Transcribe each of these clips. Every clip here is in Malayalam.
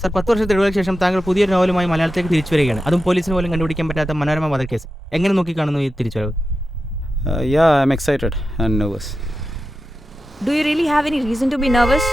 സർ 10 വർഷത്തെ ഇടവേളയ്ക്ക് ശേഷം താങ്കൾ പുതിയൊരു നോവലുമായി മലയാളത്തിലേക്ക് തിരിച്ചു വരികയാണ്. അതും പോലീസിന് പോലും കണ്ടുപിടിക്കാൻ പറ്റാത്ത മനോരമ വധക്കേസ്. എങ്ങനെ നോക്കിക്കാണുന്നു ഈ തിരിച്ചുവരവ്? Yeah, I'm excited and nervous. Do you really have any reason to be nervous?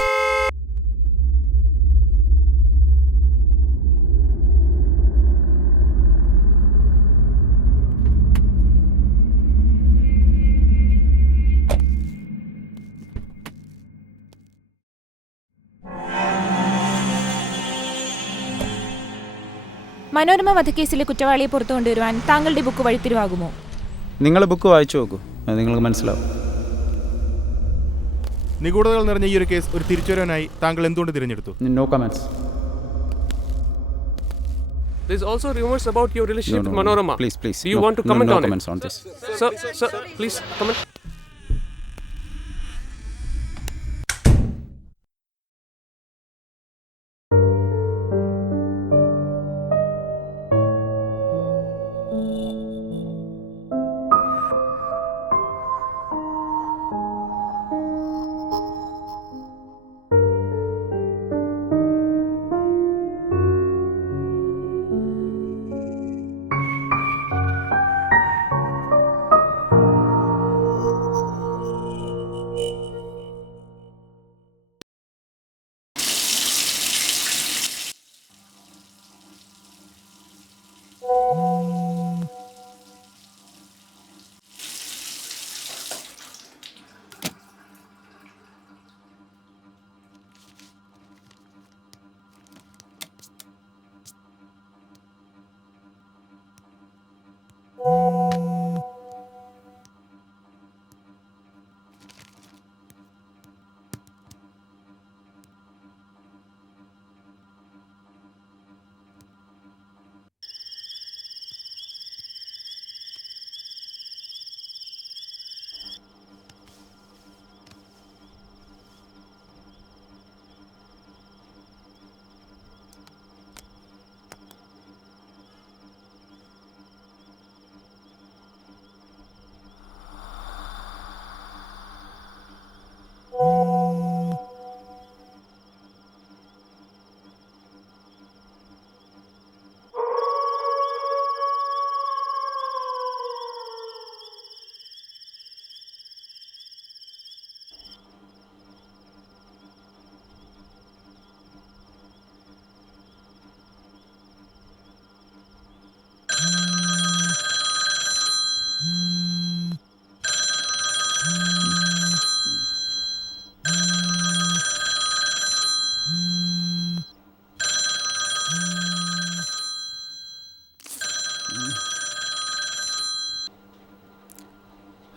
Manorama വധക്കേസിലെ കുറ്റവാളിയെ പുറത്തു കൊണ്ടുവരുവാൻ താങ്കളുടെ ബുക്ക് വഴിത്തിരിവാകുമോ? നിങ്ങൾ ബുക്ക് വായിച്ചു നോക്കൂ, നിങ്ങൾക്ക് മനസ്സിലാവും. നിഗൂഢതകൾ നിറഞ്ഞ ഈ ഒരു കേസ് ഒരു തിരിച്ചുവരവാനായി താങ്കൾ എന്തുകൊണ്ട് തിരഞ്ഞെടുത്തു? No comments. There's also rumors about your relationship with Manorama. Please. Do you want to comment on it? No comments on this. Sir, please comment.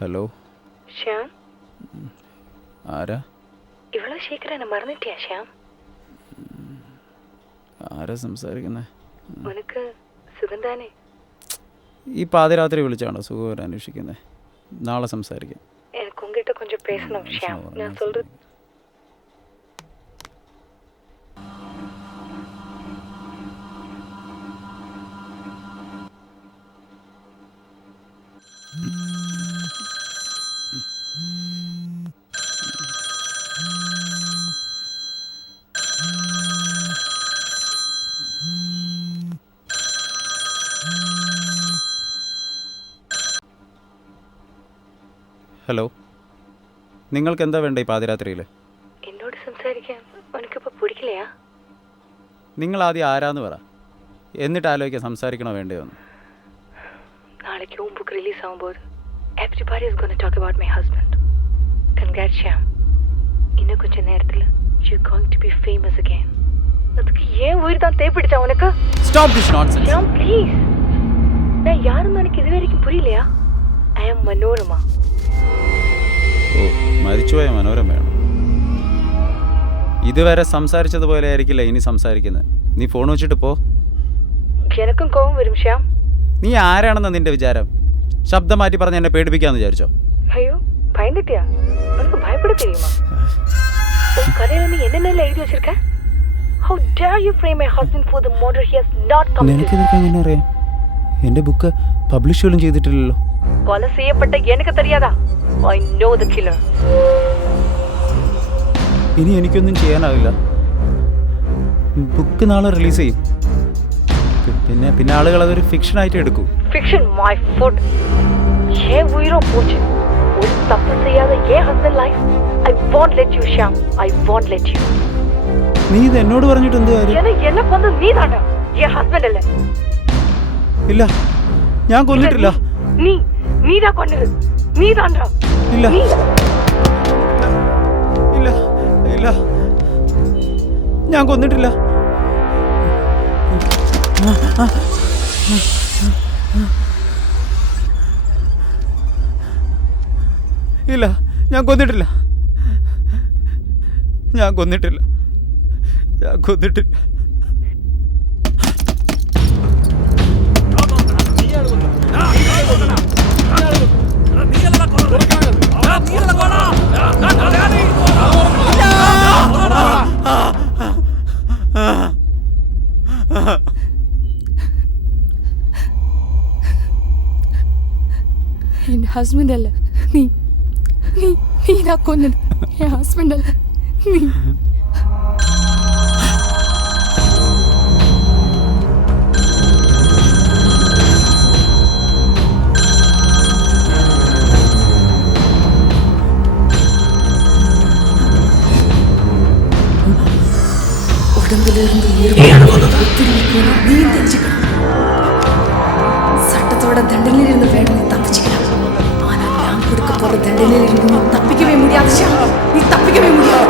Hello, Shyam, ആരാ? ഇവളെ ശേഖരനെ മറന്നിട്ടിയാ ശ്യാം? ആരാ സംസാരിക്കുന്നേ? ഉനക്ക് സുഖം താനേ? ഈ പാതിരാത്രി വിളിച്ചാണോ സുഖം അന്വേഷിക്കുന്നത്? നാളെ സംസാരിക്കാം. എനിക്ക് ഉങ്കിட்ட கொஞ்சம் பேசணும் ശ്യാം. ഞാൻ சொல்றது ഹലോ, നിങ്ങൾക്ക് എന്താ വേണ്ട ഈ പാതിരാത്രിയിൽ? എന്നോട് സംസാരിക്കാൻ ഉനക്കിപ്പോൾ പിടിക്കില്ലയാ? നിങ്ങൾ ആദ്യം ആരാന്ന് പറ, എന്നിട്ട് ആലോചിക്കാൻ സംസാരിക്കണോ വേണ്ടയോന്ന്. നാളേക്ക് ഉൻ ബുക്ക് റിലീസ് ആകുമ്പോൾ everybody is going to talk about my husband. Congrats Shyam. ഇന്ന് கொஞ்ச നേരത്തിൽ you're going to be famous again. அதுக்கு ஏன் உயிர் தான் தேய்பிடிச்சா உனக்கு? Stop this nonsense. Shyam please. ഞാൻ யாருன்னு എനിക്ക് ഇതുവരെയ്ക്കും പുരിയില്ലയാ? I am Manorama. ഓ, മരിച്ചുപോയ മനോരമയാണ്. ഇതുവരെ സംസാരിച്ചതുപോലെ ആയിരിക്കില്ല ഇനി സംസാരിക്കുന്നത്. നീ ഫോൺ വെച്ചിട്ട് പോ. എനക്കും കോപം വരും ശ്യാം. നീ ആരാണെന്ന് നിന്റെ വിചാരം? ശബ്ദം മാറ്റി പറഞ്ഞ് എന്നെ പേടിപ്പിക്കാന്ന് വിചാരിച്ചോ? അയ്യോ, ഭയന്നിട്ടിയാ? ഉനക്ക് ഭയപ്പെട தெரியுமா? ഉൻ കഥയിൽ നീ എന്നല്ല എഴുതി വെച്ചിരിക്ക? How dare you frame my husband for the murder he has not committed? നിനക്കിതൊക്കെ എങ്ങനെ അറിയാം? എൻ്റെ ബുക്ക് പബ്ലിഷ് പോലും ചെയ്തിട്ടില്ലല്ലോ. കൊല ചെയ്യപ്പെട്ട എനിക്ക് தெரியாதா? I know the killer. ഇനി എനിക്കൊന്നും ചെയ്യാനാവില്ല. ബുക്ക് നാളെ റിലീസ് ചെയ്യും. പിന്നെ ആളുകൾ അതൊരു ഫിക്ഷനായിട്ട് എടുക്കും. Fiction, my foot. ये वीरो पूछ ഒരു തപ്പ് ചെയ്യാതെ ये husband life. I won't let you, Shyam. I won't let you. നീ ഇത് എന്നോട് പറഞ്ഞിട്ട് എന്ത് കാര്യം? എന്നെ കൊന്ന് നീ താണ്ട. ये husband അല്ലേ? ഇല്ല, ഞാൻ കൊന്നിട്ടില്ല. നീതാ കൊന്നത്. നീ താണ്ട. ഇല്ല ഇല്ല ഇല്ല, ഞാൻ കൊന്നിട്ടില്ല. ഇല്ല, ഞാൻ കൊന്നിട്ടില്ല. ഞാൻ കൊന്നിട്ടില്ല. ഞാൻ കൊന്നിട്ടില്ല. എൻ്റെ ഹസ്ബൻഡ് അല്ല നീ നീ നീതാ കൊന്നത്. എൻ്റെ ഹസ്ബൻഡ് അല്ല നീ. சட்டத்தோட தண்டனையிலிருந்து வேணும் நீ தப்பிச்சுக்கலாம். ஆனா நான் கொடுக்க போற தண்டனையிலிருந்து நீ தப்பிக்கவே முடியாது ஷியாம். நீ தப்பிக்கவே முடியாது.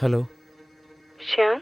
Hello Shyam?